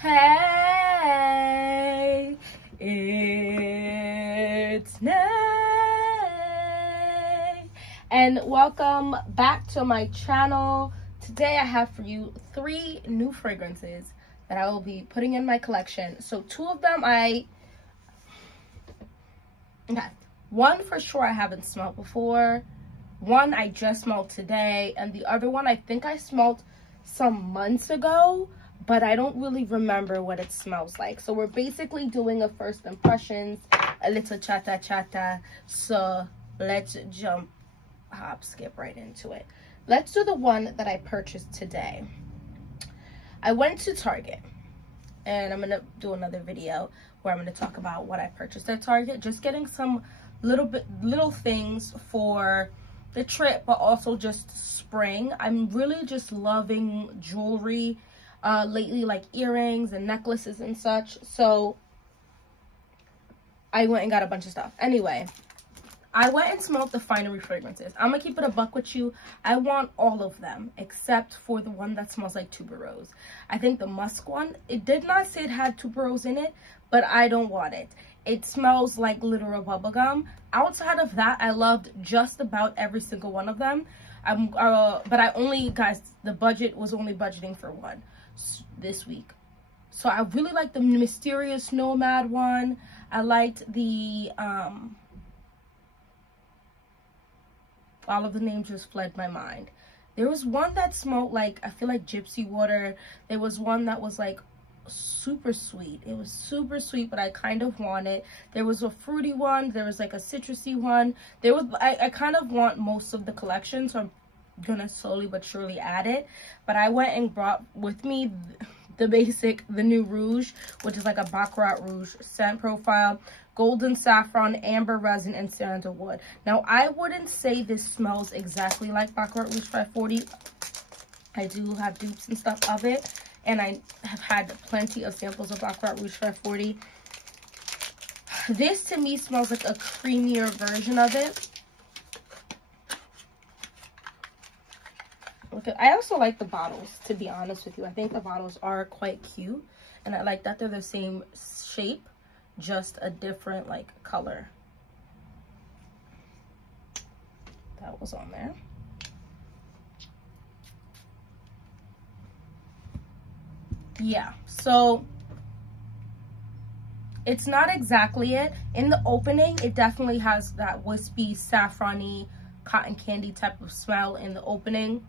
Hey, it's Nay, and welcome back to my channel. Today I have for you 3 new fragrances that I will be putting in my collection. So 2 of them one for sure I haven't smelled before, one I just smelled today, and the other one I think I smelled some months ago, but I don't really remember what it smells like. So we're basically doing a first impressions, a little chata. So let's skip right into it. Let's do the one that I purchased today. I went to Target, and I'm gonna do another video where I'm gonna talk about what I purchased at Target, just getting some little things for the trip, but also just spring. I'm really just loving jewelry lately, like earrings and necklaces and such. So I went and got a bunch of stuff. Anyway, I went and smelled the finery fragrances. I'm gonna keep it a buck with you. I want all of them except for the one that smells like tuberose. I think the musk one, it did not say it had tuberose in it, but I don't want it. It smells like literal bubblegum. Outside of that, I loved just about every single one of them. But I only, guys, the budget was only budgeting for one this week. So I really liked the Mysterious Nomad one. I liked the, all of the names just fled my mind. There was one that smelled like, I feel like gypsy water. There was one that was like super sweet. It was super sweet, but I kind of want it. There was a fruity one. There was like a citrusy one. There was, I kind of want most of the collection, so I'm gonna slowly but surely add it. But I went and brought with me the new Rouge, which is like a Baccarat Rouge scent profile. Golden saffron, amber resin, and sandalwood. Now, I wouldn't say this smells exactly like Baccarat Rouge 540. I do have dupes and stuff of it, and I have had plenty of samples of Baccarat Rouge 540. This, to me, smells like a creamier version of it. Okay, I also like the bottles, to be honest with you. I think the bottles are quite cute, and I like that they're the same shape, just a different like color. That was on there. Yeah, so it's not exactly it. In the opening, it definitely has that wispy, saffron-y, cotton candy type of smell in the opening.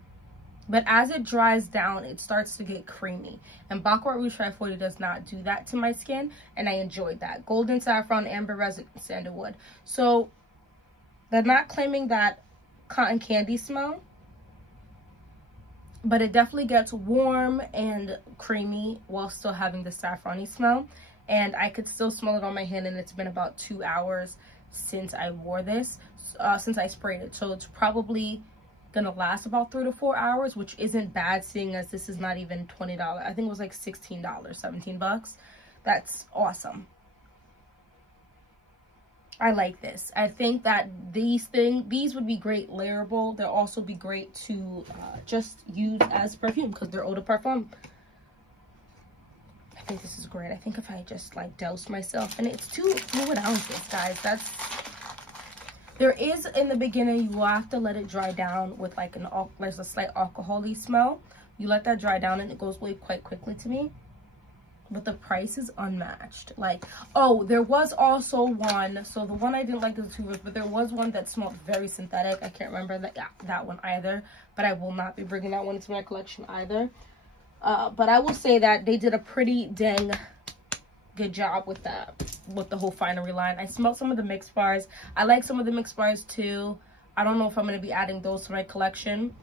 But as it dries down, it starts to get creamy. And Baccarat Rouge 540 does not do that to my skin, and I enjoyed that. Golden saffron, amber resin, sandalwood. So they're not claiming that cotton candy smell, but it definitely gets warm and creamy while still having the saffron-y smell. And I could still smell it on my hand, and it's been about 2 hours since I wore this, since I sprayed it. So it's probably gonna last about 3 to 4 hours, which isn't bad, seeing as this is not even $20. I think it was like $16, 17 bucks. That's awesome. I like this. I think that these would be great layerable. They'll also be great to just use as perfume because they're eau de parfum. I think this is great. I think if I just like douse myself, and it's 2 fluid ounces, guys. There is, in the beginning, you will have to let it dry down with like there's a slight alcohol-y smell. You let that dry down and it goes away quite quickly to me. But the price is unmatched. Like, oh, there was also one. So the one I didn't like is the tubers, but there was one that smelled very synthetic. I can't remember that one either. But I will not be bringing that one into my collection either. But I will say that they did a pretty dang good job with that, with the whole finery line. I smelled some of the mixed bars. I like some of the mixed bars too. I don't know if I'm going to be adding those to my collection.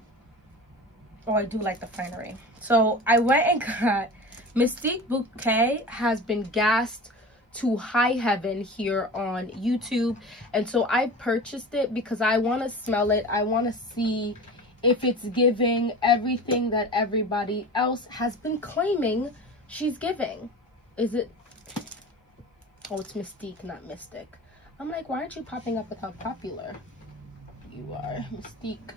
Oh, I do like the finery. So I went and got Mystique Bouquet. Has been gassed to high heaven here on YouTube, and so I purchased it because I want to smell it. I want to see if it's giving everything that everybody else has been claiming she's giving. Is it? Oh, it's Mystique, not Mystic. I'm like, why aren't you popping up with how popular you are? Mystique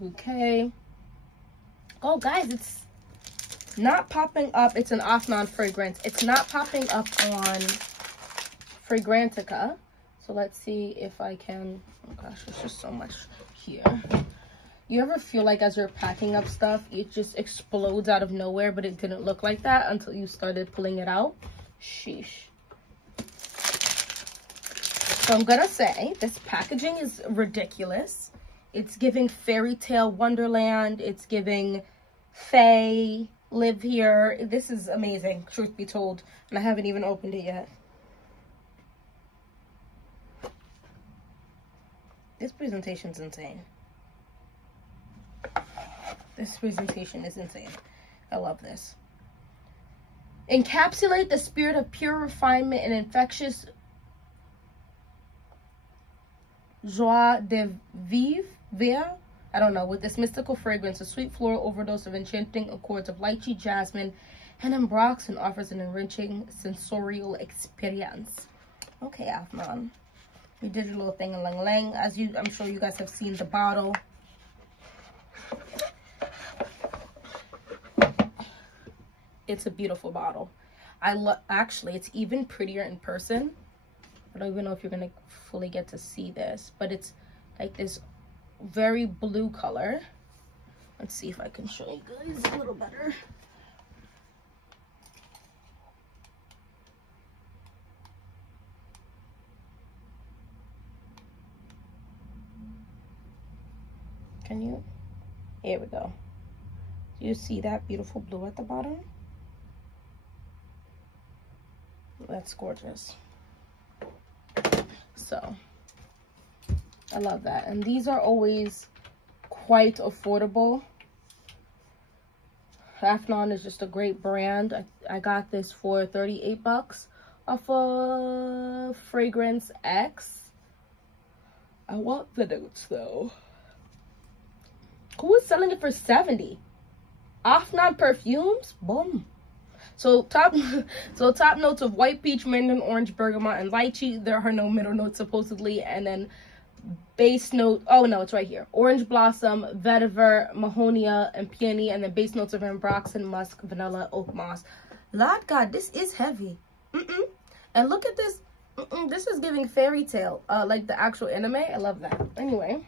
Bouquet. Oh, guys, not popping up. It's an off-non fragrance. It's not popping up on Fragrantica. So let's see if I can. Oh gosh, there's just so much here. You ever feel like as you're packing up stuff, it just explodes out of nowhere, but it didn't look like that until you started pulling it out? Sheesh. So I'm gonna say this packaging is ridiculous. It's giving fairy tale wonderland. It's giving fae, live here. This is amazing, truth be told. And I haven't even opened it yet. This presentation's insane. This presentation is insane. I love this. Encapsulate the spirit of pure refinement and infectious joie de vivre. I don't know. With this mystical fragrance, a sweet floral overdose of enchanting accords of lychee, jasmine, and ambroxan offers an enriching sensorial experience. Okay, Afnan. We did a little thing a lang. As I'm sure you guys have seen the bottle. It's a beautiful bottle. Actually, it's even prettier in person. I don't even know if you're gonna fully get to see this, but it's like this very blue color. Let's see if I can show you guys a little better. Can you? Here we go. Do you see that beautiful blue at the bottom? That's gorgeous. So I love that. And these are always quite affordable. Afnan is just a great brand. I got this for 38 bucks off of Fragrance X. I want the notes though. Who is selling it for 70? Afnan perfumes? Boom. So top notes of white peach, mandarin orange, bergamot, and lychee. There are no middle notes supposedly. And then base note, oh no, it's right here. Orange blossom, vetiver, mahonia, and peony. And then base notes of ambroxan, musk, vanilla, oak moss. Lord God, this is heavy. And look at this. This is giving fairy tale, like the actual anime. I love that. Anyway.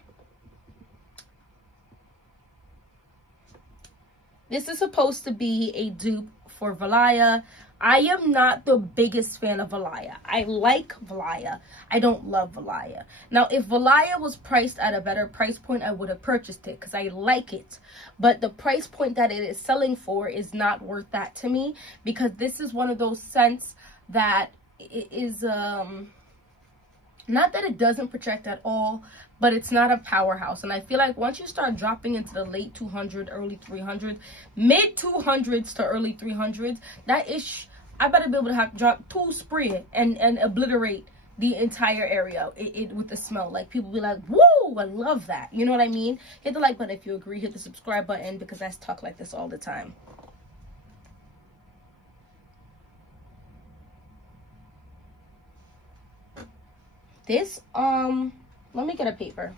This is supposed to be a dupe for Valaya. I am not the biggest fan of Valaya. I like Valaya. I don't love Valaya. Now, if Valaya was priced at a better price point, I would have purchased it because I like it. But the price point that it is selling for is not worth that to me, because this is one of those scents that is, not that it doesn't project at all, but it's not a powerhouse. And I feel like once you start dropping into the late 200s, early 300s, mid 200s to early 300s, that is, I better be able to have drop 2 spray and obliterate the entire area with the smell. Like, people be like, whoa, I love that. You know what I mean? Hit the like button if you agree. Hit the subscribe button, because I talk like this all the time. This, let me get a paper.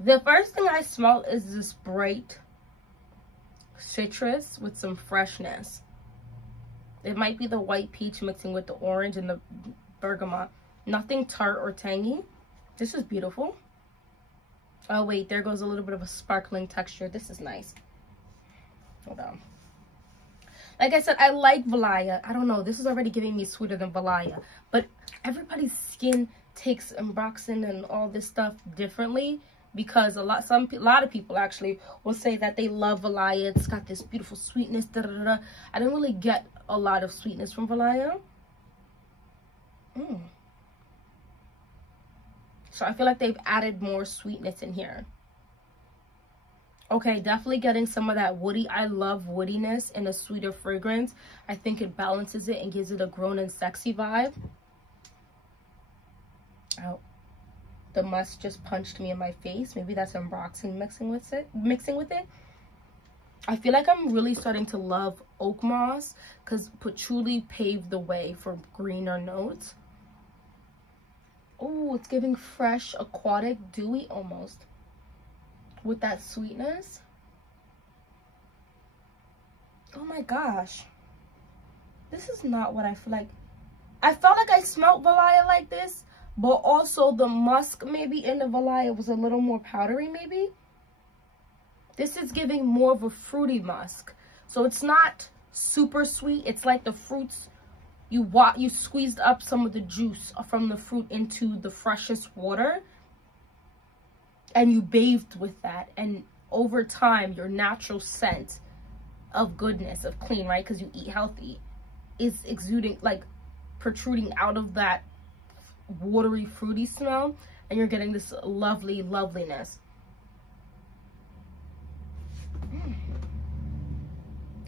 The first thing I smell is this bright citrus with some freshness. It might be the white peach mixing with the orange and the bergamot. Nothing tart or tangy. This is beautiful. Oh wait, there goes a little bit of a sparkling texture. This is nice. Hold on. Like I said, I like Valaya. I don't know, this is already giving me sweeter than Valaya. But everybody's skin takes ambroxan and all this stuff differently, because a lot of people actually will say that they love Valaya. It's got this beautiful sweetness. Da, da, da, da. I didn't really get a lot of sweetness from Valaya. So I feel like they've added more sweetness in here. Okay, definitely getting some of that woody. I love woodiness in a sweeter fragrance. I think it balances it and gives it a grown and sexy vibe. Oh, the musk just punched me in my face. Maybe that's ambroxan mixing with it. I feel like I'm really starting to love oak moss because patchouli paved the way for greener notes. Oh, it's giving fresh, aquatic, dewy almost with that sweetness. Oh my gosh. This is not what I feel like. I felt like I smelled Valaya like this, but also the musk maybe in the Valaya was a little more powdery maybe. This is giving more of a fruity musk. So it's not super sweet. It's like the fruits, you squeezed up some of the juice from the fruit into the freshest water. And you bathed with that. And over time, your natural scent of goodness, of clean, right? Because you eat healthy, is exuding, like protruding out of that watery, fruity smell. And you're getting this lovely loveliness.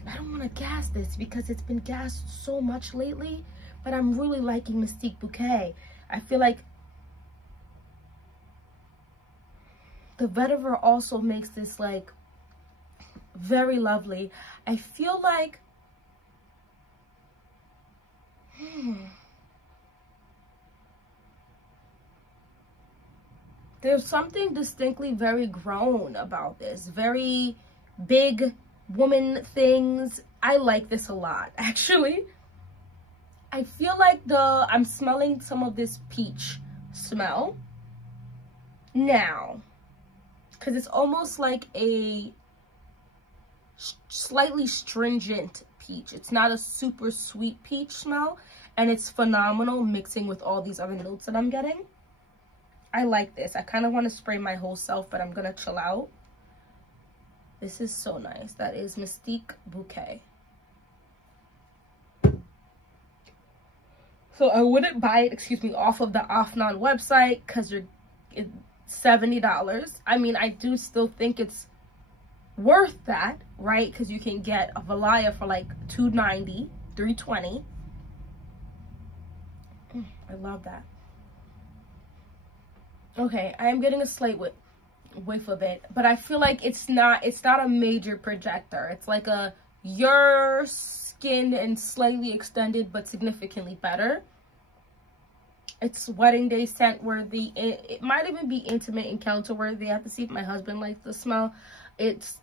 I don't want to gas this because it's been gassed so much lately, but I'm really liking Mystique Bouquet. I feel like the vetiver also makes this like very lovely. I feel like there's something distinctly very grown about this, very big woman things. I like this a lot, actually. I feel like I'm smelling some of this peach smell now, because it's almost like a slightly stringent peach. It's not a super sweet peach smell, and it's phenomenal mixing with all these other notes that I'm getting. I like this. I kind of want to spray my whole self, but I'm gonna chill out. This is so nice. That is Mystique Bouquet. So I wouldn't buy it, excuse me, off of the Afnan website because it's $70. I mean, I do still think it's worth that, right? Because you can get a Valaya for like $2.90, $3.20. I love that. Okay, I am getting a slight whiff of it, but I feel like it's not a major projector. It's like a your skin and slightly extended but significantly better. It's wedding day scent worthy. It might even be intimate encounter worthy. I have to see if my husband likes the smell. It's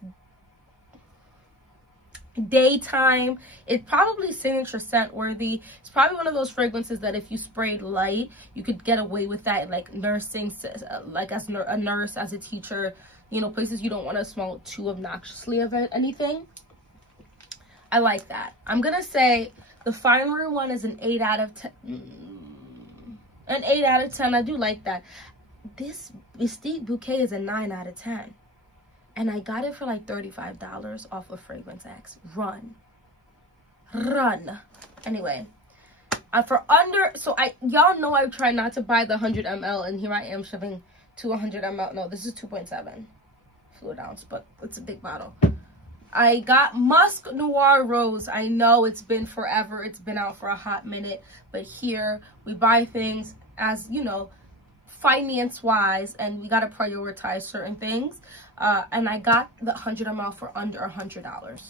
daytime. It's probably signature scent worthy. It's probably one of those fragrances that if you sprayed light, you could get away with that, like nursing, like as a nurse, as a teacher, you know, places you don't want to smell too obnoxiously of anything. I like that. I'm gonna say the Finery one is an 8 out of 10. An 8 out of 10. I do like that. This Mystique Bouquet is a 9 out of 10. And I got it for like $35 off of Fragrance X. Run. Anyway, for under, so y'all know I try not to buy the 100 ml, and here I am shoving 200 ml. No, this is 2.7 fluid ounce, but it's a big bottle. I got Musk Noir Rose. I know it's been forever. It's been out for a hot minute, but here we buy things as, you know, finance-wise, and we got to prioritize certain things. And I got the 100 ml for under $100.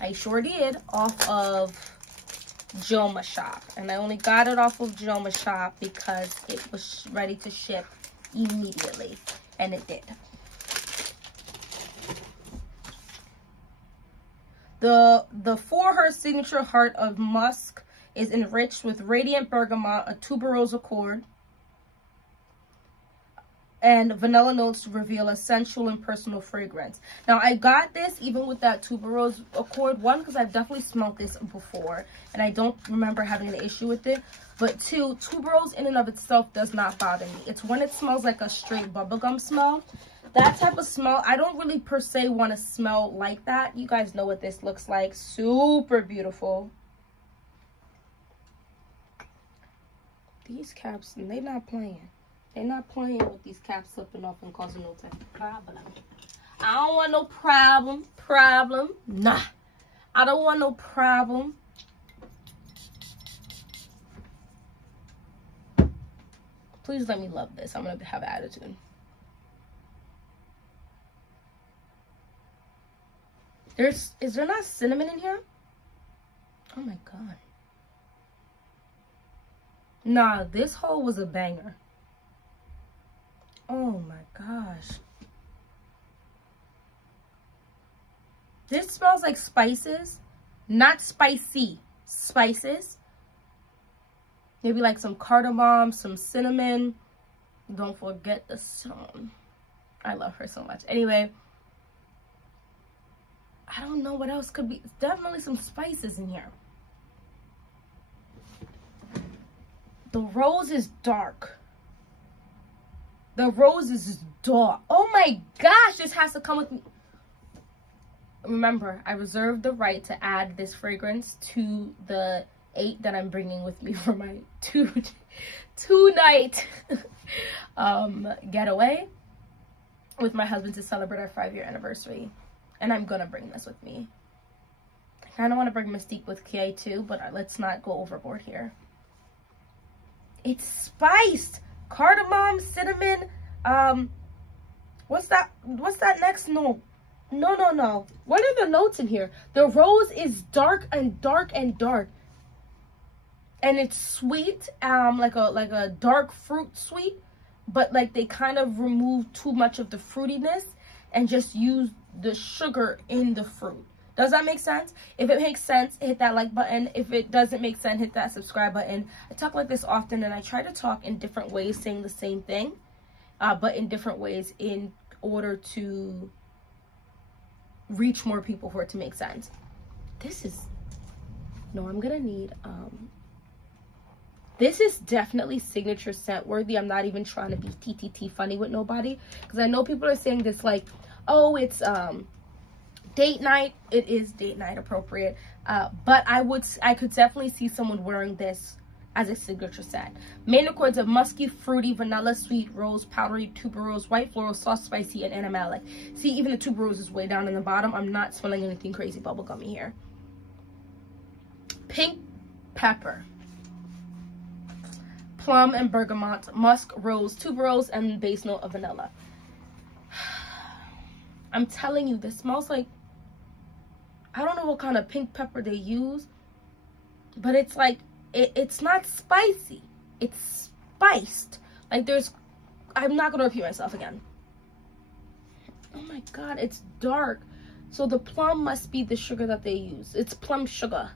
I sure did, off of Joma Shop. And I only got it off of Joma Shop because it was ready to ship immediately. And it did. The For Her signature heart of musk is enriched with radiant bergamot, a tuberose accord, and vanilla notes to reveal a sensual and personal fragrance. Now, I got this even with that tuberose accord. One, because I've definitely smelled this before, and I don't remember having an issue with it. But two, tuberose in and of itself does not bother me. It's when it smells like a straight bubblegum smell. That type of smell, I don't really per se want to smell like that. You guys know what this looks like. Super beautiful. These caps, they're not playing. They're not playing with these caps slipping off and causing no type of problem. I don't want no problem. Nah. I don't want no problem. Please let me love this. I'm going to have attitude. Is there not cinnamon in here? Oh my God. Nah, this hole was a banger. Oh my gosh. This smells like spices. Not spicy. Spices. Maybe like some cardamom, some cinnamon. Don't forget the cinnamon. I love her so much. Anyway. I don't know what else could be. Definitely some spices in here. The rose is dark. The rose is dark. Oh my gosh, this has to come with me. Remember, I reserved the right to add this fragrance to the 8 that I'm bringing with me for my two-night getaway with my husband to celebrate our 5-year anniversary. And I'm gonna bring this with me. I kind of want to bring Mystique with Cleo too, but let's not go overboard here. It's spiced. Cardamom, cinnamon, what's that next note? No. What are the notes in here? The rose is dark and dark and dark. And it's sweet, like a dark fruit sweet, but like they kind of remove too much of the fruitiness and just use the sugar in the fruit. Does that make sense? If it makes sense, hit that like button. If it doesn't make sense, hit that subscribe button. I talk like this often, and I try to talk in different ways, saying the same thing, but in different ways in order to reach more people for it to make sense. I'm gonna need, this is definitely signature scent worthy. I'm not even trying to be TTT funny with nobody, because I know people are saying this like, oh, it's, date night. It is date night appropriate, but I could definitely see someone wearing this as a signature scent. Main accords of musky, fruity, vanilla, sweet, rose, powdery, tuberose, white floral, soft, spicy, and animalic. See, even the tuberose is way down in the bottom. I'm not smelling anything crazy bubblegummy here. Pink pepper, plum and bergamot, musk, rose, tuberose, and base note of vanilla. I'm telling you, this smells like, I don't know what kind of pink pepper they use, but it's like, it's not spicy. It's spiced. Like I'm not going to repeat myself again. Oh my God, it's dark. So the plum must be the sugar that they use. It's plum sugar.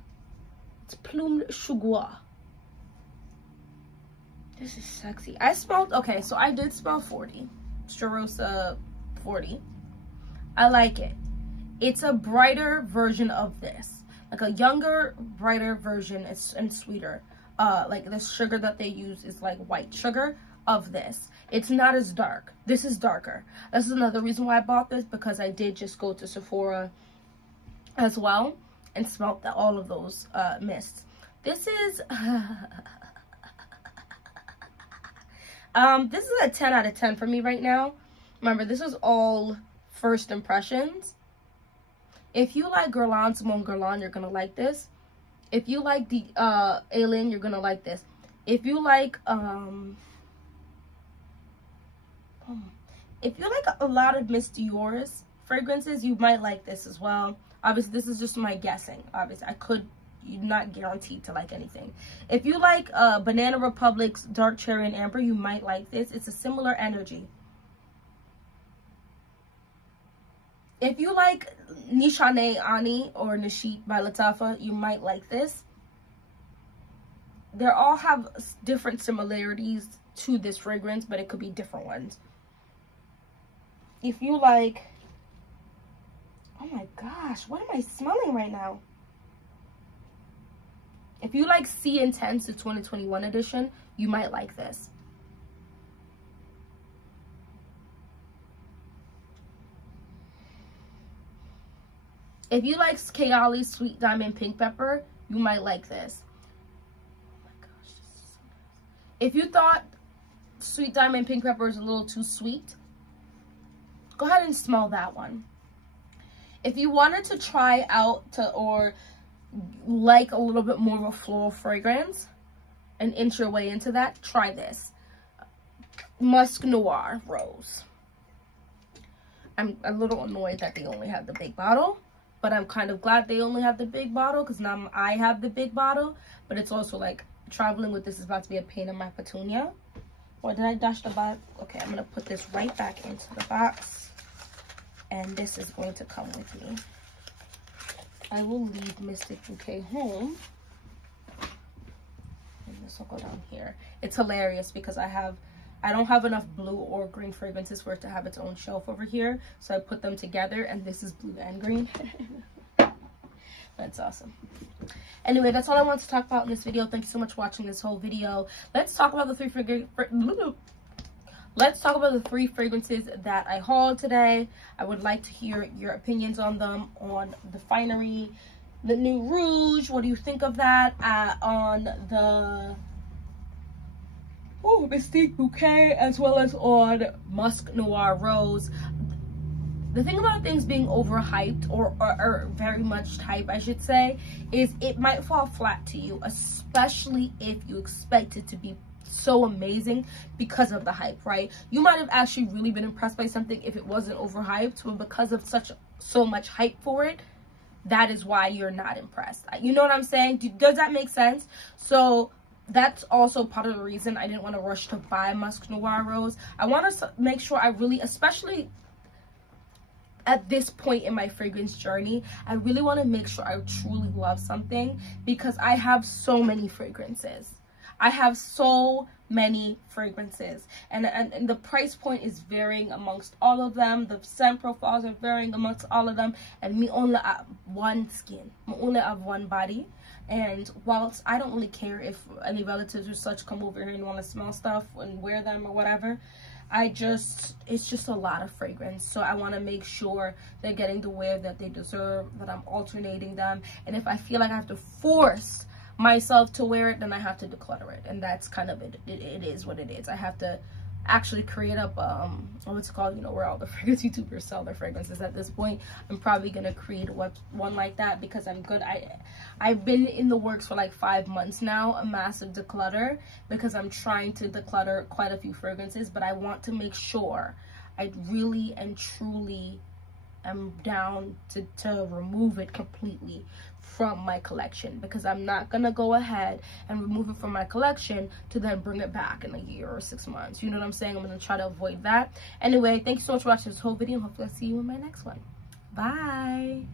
It's plum sugar. This is sexy. Okay, so I did smell 40. Starossa 40. I like it. It's a brighter version of this, like a younger, brighter version. And sweeter. Like the sugar that they use is like white sugar of this. It's not as dark. This is darker. This is another reason why I bought this, because I did just go to Sephora as well and smelled all of those mists. This is this is a 10 out of 10 for me right now. Remember, this is all first impressions. If you like Guerlain Simone Guerlain, you're gonna like this. If you like the Alien, you're gonna like this. If you like a lot of Miss Dior's fragrances, you might like this as well. Obviously, this is just my guessing. Obviously, I could not guaranteed to like anything. If you like Banana Republic's Dark Cherry and Amber, you might like this. It's a similar energy. If you like Nishane Ani or Nishit by Lattafa, you might like this. They all have different similarities to this fragrance, but it could be different ones. If you like, oh my gosh, what am I smelling right now? If you like Sea Intense, the 2021 edition, you might like this. If you like Kayali's Sweet Diamond Pink Pepper, you might like this. Oh my gosh, this is so nice. If you thought Sweet Diamond Pink Pepper is a little too sweet, go ahead and smell that one. If you wanted to try out or like a little bit more of a floral fragrance and inch your way into that, try this. Musk Noir Rose. I'm a little annoyed that they only have the big bottle, but I'm kind of glad they only have the big bottle, because now I have the big bottle. But it's also like traveling with this is about to be a pain in my petunia. Or did I dash the box? Okay, I'm gonna put this right back into the box, and this is going to come with me. I will leave Mystique Bouquet home, and this will go down here. It's hilarious because I don't have enough blue or green fragrances for it to have its own shelf over here, so I put them together, and this is blue and green. That's awesome. Anyway, that's all I want to talk about in this video. Thank you so much for watching this whole video. Let's talk about the three fragrances that I hauled today. I would like to hear your opinions on them, on the Finery, the new Rouge. What do you think of that? On the Mystique Bouquet, as well as on Musk Noir Rose. The thing about things being overhyped, or very much hype, I should say, is it might fall flat to you, especially if you expect it to be so amazing because of the hype, right? You might have actually really been impressed by something if it wasn't overhyped, but because of so much hype for it, that is why you're not impressed. You know what I'm saying? Does that make sense? So that's also part of the reason I didn't want to rush to buy Musk Noir Rose. I want to make sure I really, especially at this point in my fragrance journey, I really want to make sure I truly love something, because I have so many fragrances. I have so many fragrances, and the price point is varying amongst all of them. The scent profiles are varying amongst all of them, and me only have one skin, me only have one body. And whilst I don't really care if any relatives or such come over here and want to smell stuff and wear them or whatever, it's just a lot of fragrance. So I want to make sure they're getting the wear that they deserve, that I'm alternating them. And if I feel like I have to force myself to wear it, then I have to declutter it. And that's kind of it. It is what it is. I have to actually create up what's it called, you know, where all the fragrance YouTubers sell their fragrances. At this point, I'm probably gonna create one like that, because I'm good. I've been in the works for like 5 months now, a massive declutter, because I'm trying to declutter quite a few fragrances, but I want to make sure I really and truly am down to remove it completely from my collection, because I'm not gonna go ahead and remove it from my collection to then bring it back in a year or 6 months. You know what I'm saying? I'm gonna try to avoid that. Anyway, thank you so much for watching this whole video. Hopefully I'll see you in my next one. Bye.